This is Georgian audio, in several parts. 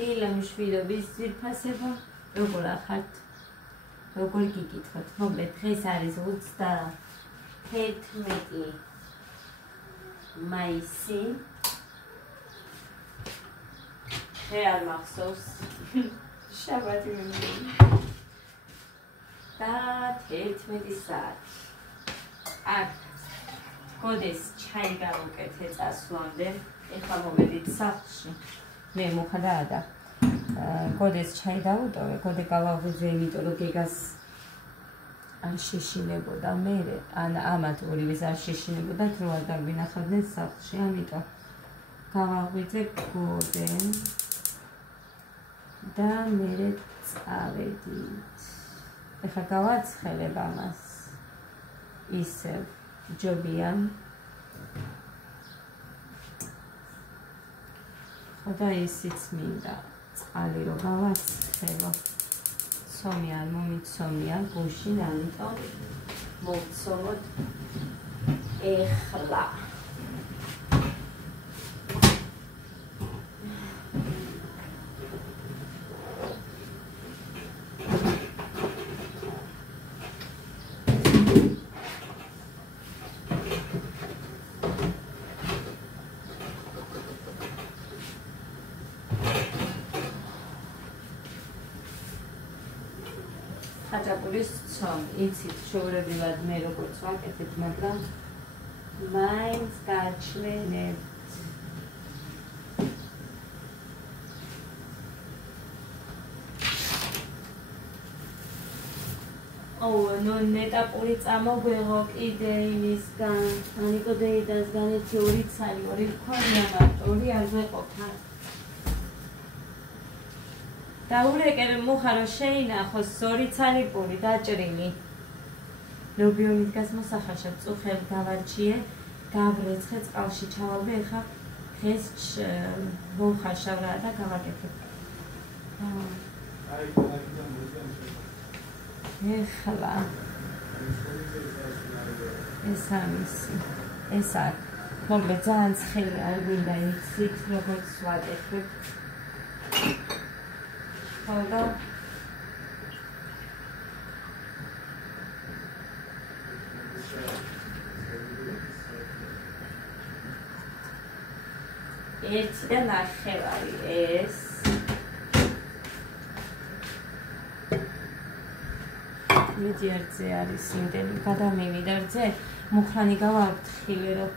დილამშვიდობის ძვირფასება, როგორ ახართ? როგორ გიგითხოთ? მოგეთ, დღეს არის 31 მაისი. დღე არ მახსოვს. შაბათი მიმდინარე. და 11 საათი. აქ გოდეს ჩაი გავუკეთე წასვლამდე. ეხლა მოვედით სახლში. მე მოხდა და გოდეს ჩაი დავუტოვე, გოდე გავაღვიძე, იმიტომ რომ გეგას არ შეშინებოდა მე, ან ამათ ორივეს არ შეშინებოდა, რო არ დაგვინახავდნენ სახლში, ამიტომ გავაღვიძე გოდენ და მე წავედით. ეხლა გავაცხელებ ამას. ისევ ჯობია. და ისიც მინდა წყალი რო გავაცხელო. ცომი არ მომიცომია გუშინ, ამიტომ მოვცომოთ ეხლა. ხაჭაპურის ცომი, იცით შეურებრივად მე როგორც ვაკეთებ, მაგრამ მაინც გაჩვენებთ. ნუ ნეტაპური წამოგვეღო კიდე იმისგან, ანიკო დეიდასგან 2 ცალი, 2 მქონია, მარტო 2 არ ვეყოფა. დაურეკე მუხარო შეინახოს 2 ცალი პური დაჭრილი. ლობიონის გასმოსახაშად წუხელ გავარჩიე, გავრეცხე წყალში ჩავალვე, ეხლა დღეს მოვხარშავრა და გავაკეთებ. ეხლა ეს ამისი, ეს აქ. მოგეთ ძალიან ცხელი არ გვინდა იცით, როგორც ვაკეთებ. ხოდა ერთი და ნახევარი ეს მიდიარზე არის იმდენი გადამივიდა რძე, მუხრანი გავაფრთხილე, რომ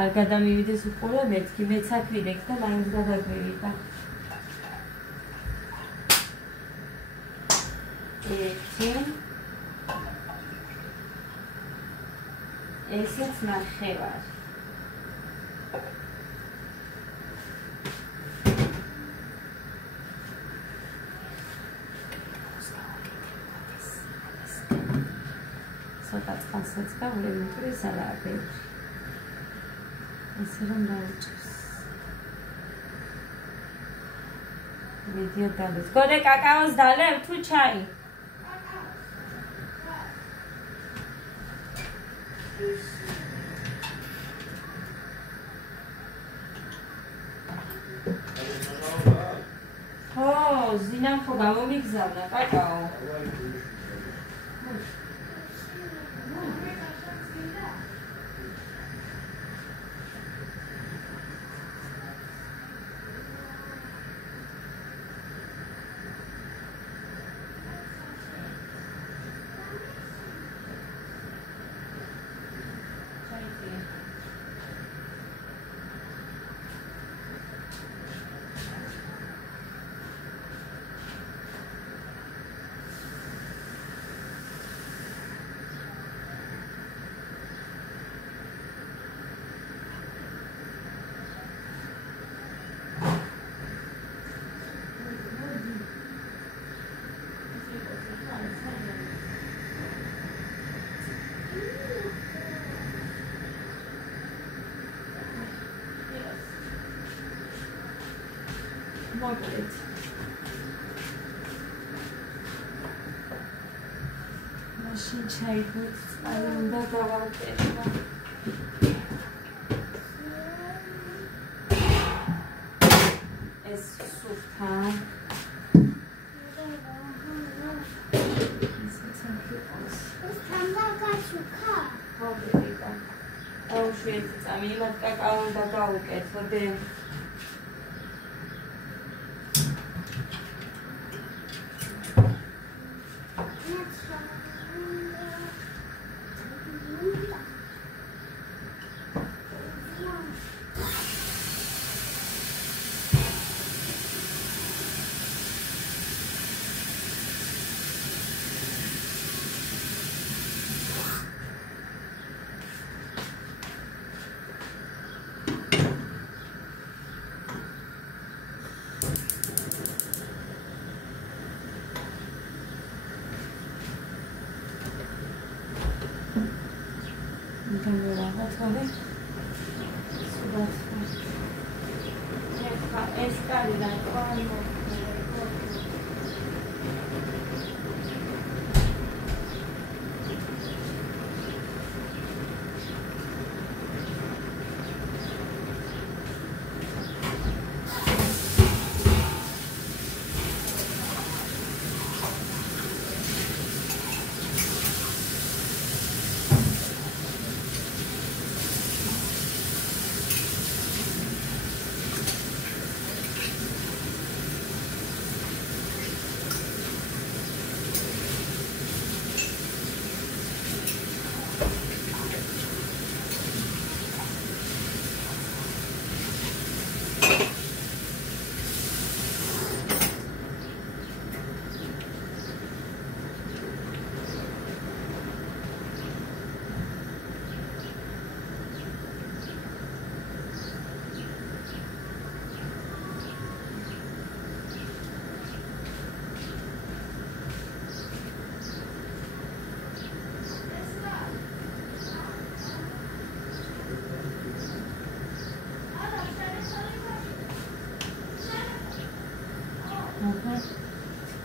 არ გადამივიდეს უყურე მეთქი, მეც აქ ვიდექ და მაინც გადაგვივიდა. ესეც ნახევარი. ცოტა წყალსაც გავვლე, იმიტომ ეს არაა ბევრი. ესე რომ დაუჭირს. ვიდეო დალევ. გოდე კაკაოს დალევ თუ ჩაი? ხო, ზინამ ხო გამომიგზავნა კაკაო. მოკლედ. მაშინ ჩაიგოთ წყალი უნდა გავაკეთო. ეს სუფთა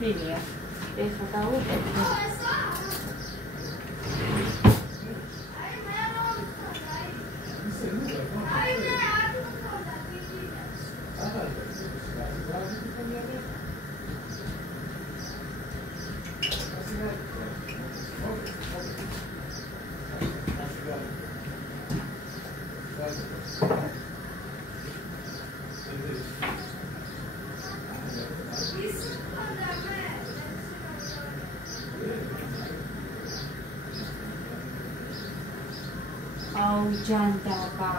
Filia, essa tá outra. Jandaba.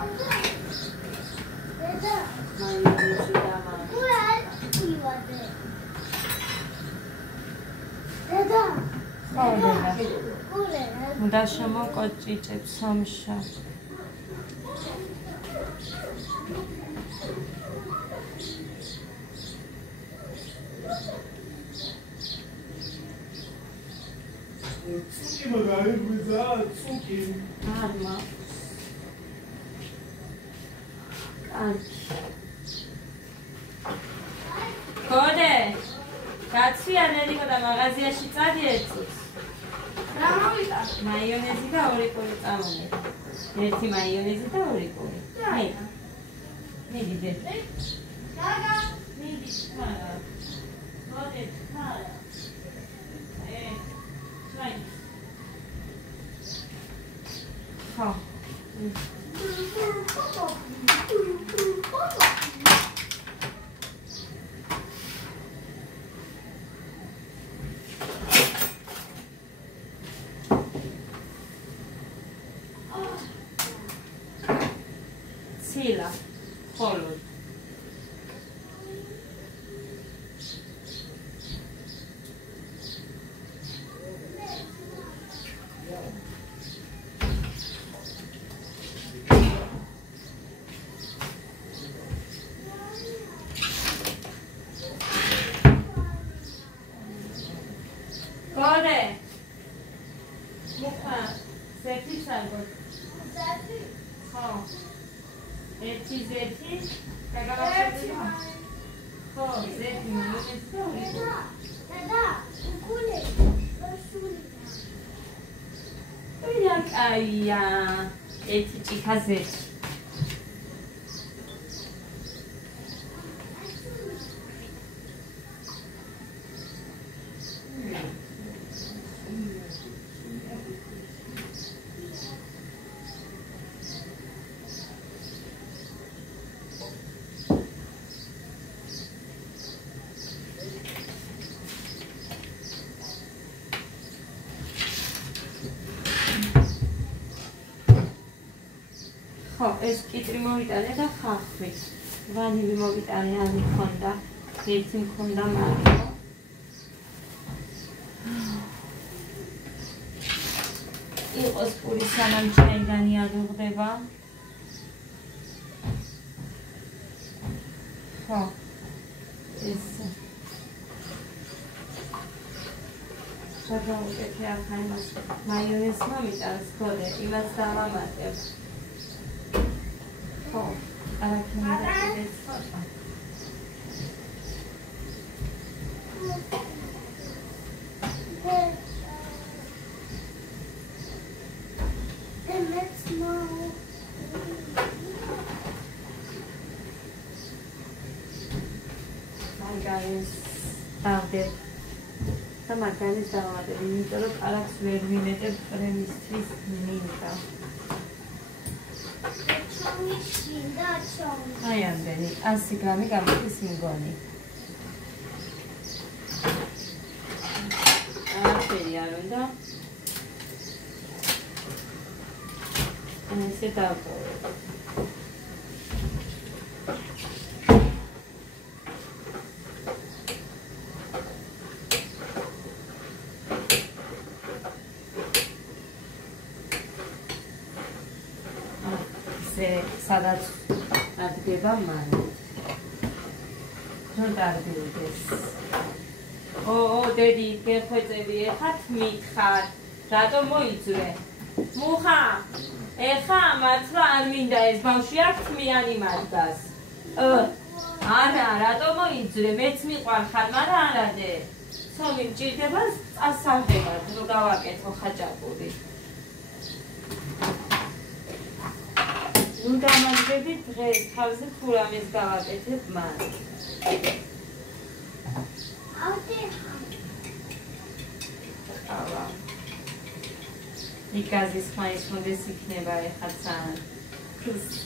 უნდა შემოკოჭიჭებს სამშა. Цуки მაგარი გვიძა, цуки. არმა. Kode, გაცვიანები და მაღაზიაში წადიეთ. რა მოვიდა? მაიონეზი და ორი კური წამონე. ერთი მაიონეზი და ორი კური. აი. მიდი დე. გაგა, მიდი ხარა. კოდე ხარა. შაი. ხო. Sila, holod. Kode. Muka, seti sangot. Seti? Ho. Eti zeti, kagavashedima. Ho, zeti maionezi da uri. Dada, ukule. Rosuli. Oya kaya. Eti chika zeti. ხო, ეს კიტრი მოვიტანე და ხახვი. ვანილი მოვიტანე, არ მქონდა. ერთი მქონდა მარტო. იყოს პური სანამ ჩაიგანი ადუღდება. ხო. ეს გადავუკეთე ახლა იმას მაიონეზს მომიტანს ხოდე, იმას დავამატებ. ხო, არაქი მიდაყიდეთ ცოტა. მარგარინს დავდებ და მარგარინს დავამატებ, იმიტომ რომ არაქს ვერ ვიმეტებ კრემისთვის მინდა. აი ამდენი 100 გრამი გამოდის მიგონი. არაფერი არ უნდა. ესე დავყოვებ. სადაც ადგება მან. რომ დარბილდეს. ო, დედი, გეხვეწები, ეხათ მითხარ. რატომ მოიძვრე? მუხა, ეხა მართლა არ მინდა ეს ბავშვი აქ თმიანი მარგას. არა, რატომ მოიძვრე? მეც მიყვარხარ, მაგრამ არადე. ცომი მჭირდება წასაღებად, რომ გავაკეთო ხაჭაპური. ნუ დამაგდები დღეს, თავზე თუ რამეს გავაკეთებ მან. ავა. იკაზის ხმაის მონდეს იქნება ეხა ძალიან.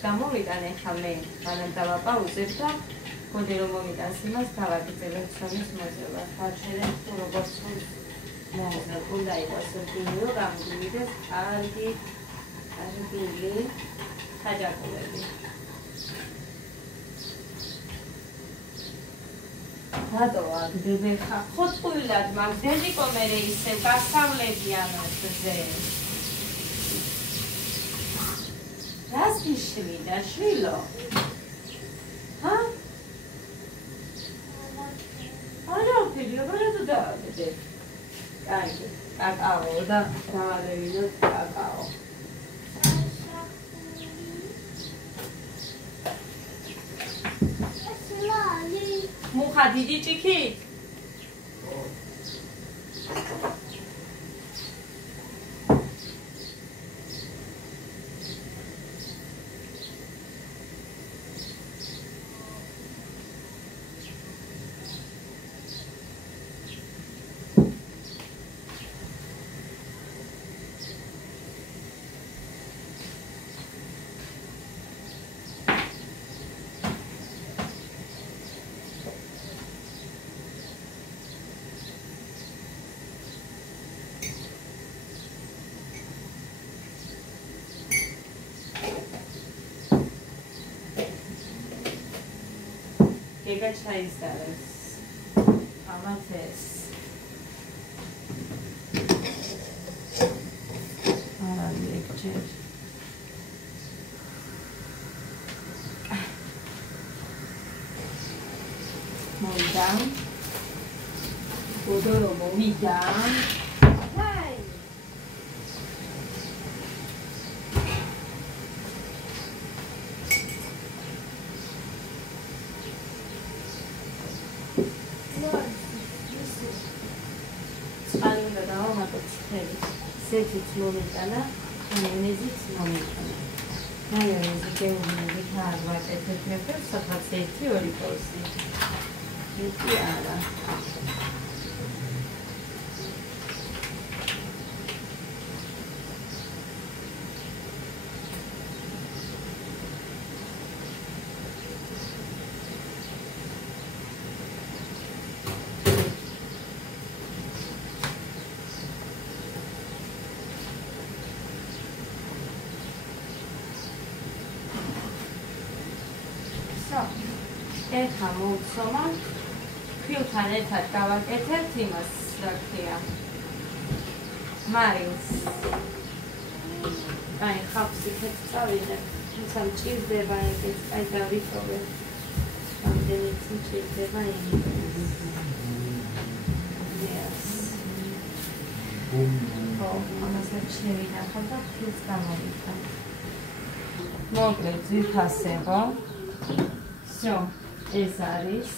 გამოვიტანე ხა მე, მანამ დავაპაუზებ და გონი რომ მომიტანს იმას გავაკეთებ ცომის მოძრაობას. ხარშერენ თუ როგორც მოუძნა, უნდა იყოს რკინიო გამგვიდეს კარგი ხაჭაპურები. რატო აგდები ხა? ხოწყვილად მაგდები კომერე ისე გასავლებიან ზე. რას გიშვიდა, შვილო? ჰა? არაფერი, რა თუ დააგდებ? კარგი, კაკაო და დავარევინოთ კაკაო. მუხა დიდი ჭიქით? Gega çayizdarız. Amates. Arabiyekçer. Moydam. Bodoro momidam. ზეთიც მომიტანა, მაიონეზიც მომიტანა. მაიონეზი გეუბნებით არ ვაკეთებ მეფერ, სადღაც 1-2 პორცი. ერთი არა. ეხა მოვცომა ფილთან ერთად გავაკეთებთ იმას რა ქვია მარილს აი ხავს იქეთ წავიდე თუმცა მჭირდება ეგეც აი დავიტოვე რამდენიც მჭირდება იმის ამასაც შევინახავ და ფილს გამოვიხარ მოკლედ ძვირფასებო всё ეს არის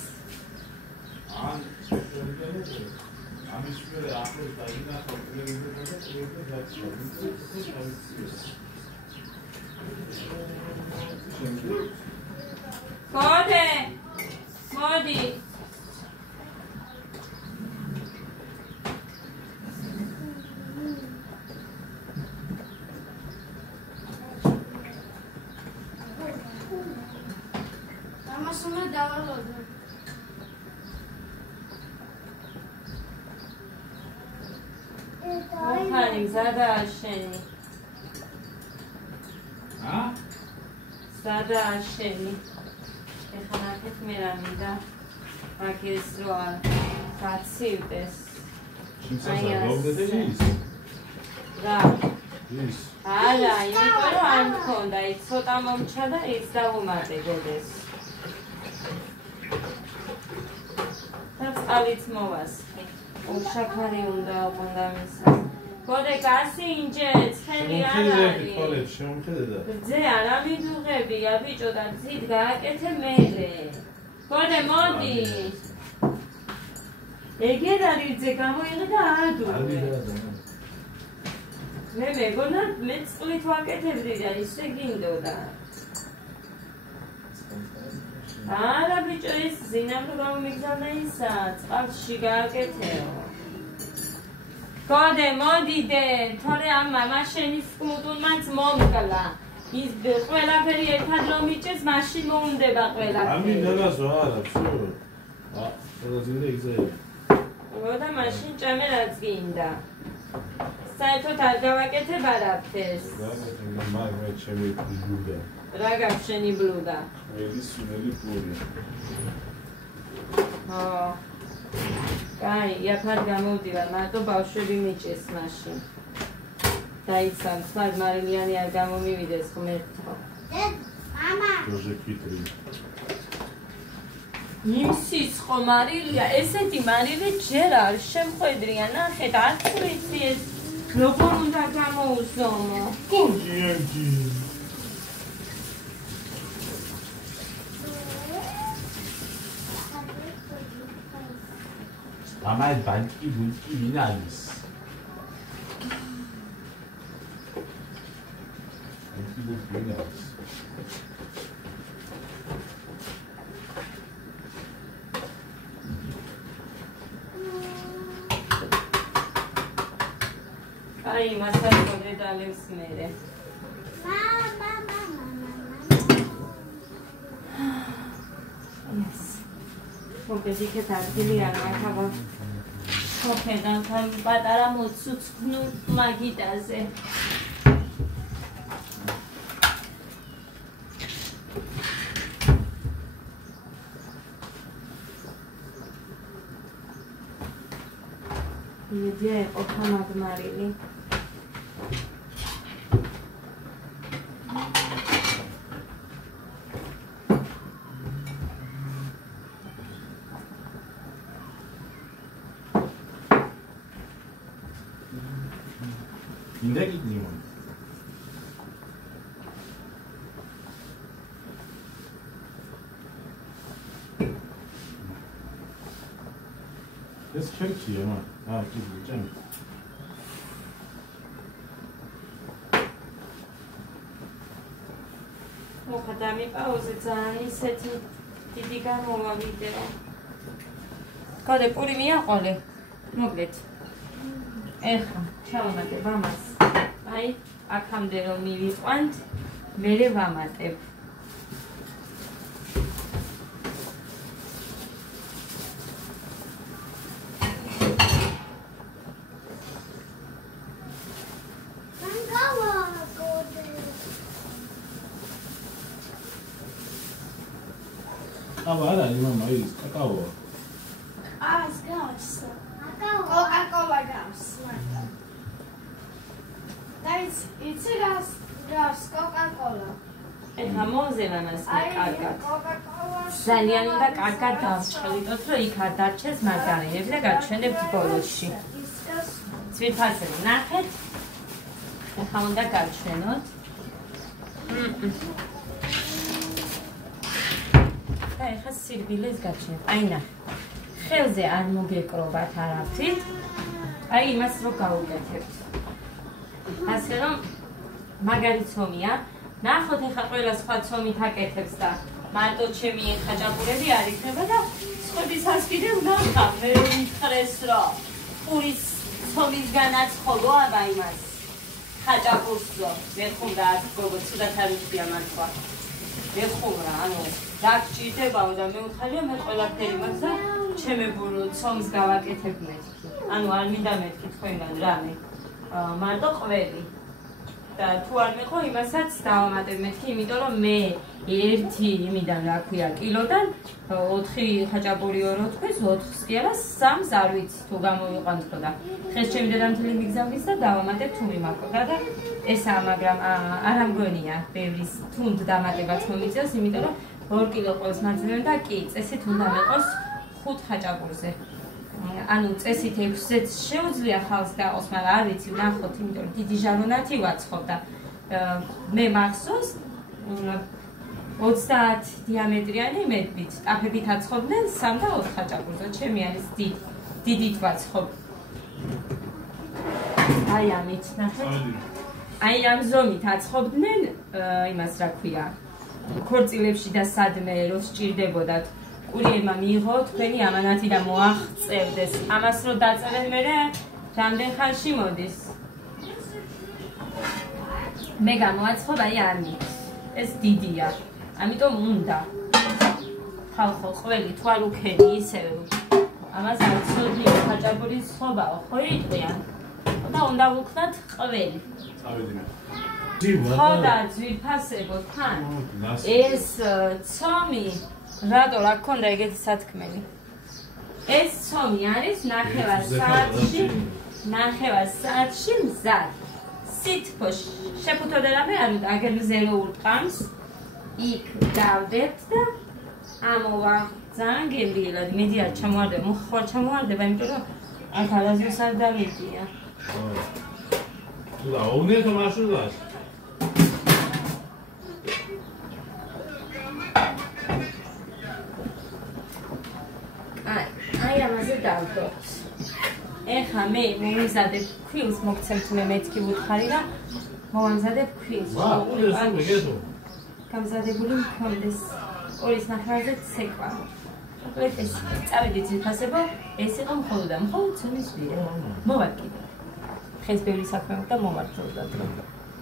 ამის მერე ახლოს დაინახო ტელევიზორზე და გოდე მოდი ამას უნდა დავალოდო. მოხარი ზადაა შენი ზადაა შენი ეხლა ნახეთ მე რა მინდა აქ ეს რო არ გაცივდეს რა არა იმიტომ რომ არ მქონდა ის ცოტა მომჩა და ის დავუმატე გოდეს და წყალიც მოვასხი უშაქარი უნდა აყვანდა მისა გოდე გასინჯე ცხელი არ არის გძე არა მიდუღებია ბიჭო და ძით გააკეთე მერე გოდე მოდი ეგერ არის ძე გამოიღე და აადურე მე მეგონა მე წყლით ვაკეთებდი და ისე გინდოდა არა ბიჭო ეს ზინამდე გამომიგზავნა ისა წყალში გააკეთეო გოდე მოდიდე თორე ამ მაშენის კლუტუნმაც მომკლა ის ყველაფერი ერთად რომ მიჭეს მაშინ მოუნდება ყველაფერი ამი დაგასო არა всё ყველაზინდა იგზაი და მაშინ ჭამე რაც გინდა საერთოდ არ გავაკეთებ არაფერს მაგრამ ჩემი ბლუდა რა გაქვს შენი ბლუდა ეს სუნელი პური კაი იაფად გამოვდივარ მარტო ბავშვები მიჭეს მაშინ დაიცან ხარ მარილიანი არ გამომივიდეს ღმერთო მამა როჟე კიტრი იმსის ხო მარილია ესეთი მარილი ჯერ არ შემხედრია ნახეთ არც ვიცი ეს როგორ უნდა გამოუზომო კონჯიენტი ამაი ბანკი ბუნკი ვინალის ბანკი ბუნკი ვინალის აი მასაკოდე დალევს მერე მამა ეს მოგეთ იქეთ ადგილი არ მაქაბა შოფედან თან პატარა მოცუცქნუ მაგიდაზე იდეა ყოფა მაგმარილი ინდეგი ნიმონ ეს ჩერჩია მა კიდე ჭამ მოხდა დამიპაუზე ძალიან ისეთი დიდი გამოვა ვიდეო გოდე პური მიაყოლე მოგეთ ეხა ჩავამატებ ამას აი აქამდე რომ მივიყვანთ მერე ვამატებ ყავა არა იმამა ის კაკაოა. Ას გავს. Coca-Cola გავს. იცი გავს Coca-Cola. ეხლა მოვზევან ასე კარგად. Coca-Cola. ძალიან უნდა კარგად დავჭყლიტოთ, რომ იქ არ დარჩეს მარგარინები და გაჩვენებთ ბოლოში. ძვირფასები ნახეთ. ეხლა უნდა გავჩვენოთ. და ეხლა სირბილეს გაჩვენებთ. აი ნახეთ. ხელზე არ მოგეკრობათ არაფრით. აი იმას რო გავუკეთებთ. ასე რომ მაგარი ცომია. ნახოთ ეხლა ყველა სხვა ცომით აკეთებს და მარტო ჩემი ხაჭაპურები არ იქნება და სხვებისაც კიდე უნდა ვთქვა. მე რომ მითხრეს რომ პურის ცომისგანაც ხოლო აბა იმას ხაჭაპურსო მეხუმრა გოგო ცუდად არ მიხდია მართლა. მეხუმრა ანუ დაგჭირდებაო და მე ვხალია მე ყველაფერი მაქვს და ჩემებურ ცომს გავაკეთებ მეთქი. ანუ არ მინდა მეთქი თქვენგან რამე. მარტო ყველი. და თუ არ მეყო იმასაც დავამატებ მეთქი, იმიტომ რომ მე ერთი იმიდან რა ქვია კილოდან 4 ხაჭაპური ორო თქვის 4-ს კი არა 3-ს არ ვიცი თუ გამოვიყვანთქო და ხეს ჩემი დედამთილი მიგზავნის და დავამატებ თუ მიმაყდა და ესაა მაგრამ არ ამგონია ბევრის თუნდ დამატებაც მომიწევს, იმიტომ რომ 2 კილო ყოველს მაძლევენ და კი წესით უნდა მეყოს 5 ხაჭაპურზე. ანუ წესით 6-ზეც შეუძლია ხალხს გაყოს, მაგრამ არ ვიცი ვნახოთ, იმიტომ რომ დიდი ჟარონათი ვაცხობ და მე მახსოვს 30 დიამეტრიანი მეტბით, ტაფებით აცხობდნენ 3 და 4 ხაჭაპურზე. ჩემი არის დიდით ვაცხობ. აი ამით ნახეთ. აი ამ ზომით აცხობდნენ იმას რა ქვია, ქორწილებში და სადმე რო სჭირდებოდათ. კურიერმა მიიღო თქვენი ამანათი და მოაღწევდეს. ამას რო დაწერენ მერე რამდენ ხანში მოდის. მე გამოაცხობ აი ამით. ეს დიდია. ამიტომ უნდა. ხალხო ყველი თუ არ უქენი ისევ. ამას არ ცოდნი ხაჭაპურის ხობაო, ხო იყვიან. და უნდა ვუქნათ ყველი. წავედინე. ხო და ძვირფასებო თან. ეს ცომი რატო რა გქონდა ეგეთი სათქმელი? ეს ცომი არის ნახევარ საათში მზად. სითბოს შეფუთოდე რამე არ უნდა, აგერ მზე რო ურტყამს, იქ დავდებთ და ამოვა. ძალიან გემრიელად, მედი არ ჩამოვარდება, მოხარ ჩამოვარდება, იმიტომ რომ აქ არასდროს არ დამიდია. და აუნეთო მაშულას. აი ამაზე დავდოთ. ეხლა მე მომიზადებ ქვილს, მოგცემთ მე მეთქი ვუთხარი და მოვამზადებ ქვილს. გამზადებული მქონდეს 2.5-ზე ცეკვა. მოკლედ ეს წავედით ძირფასებო, ეს იყო მხოლოდ ცომის ვირა. მოვარკიდე. ხეს ბევრი საქმე უნდა მომართლოთ.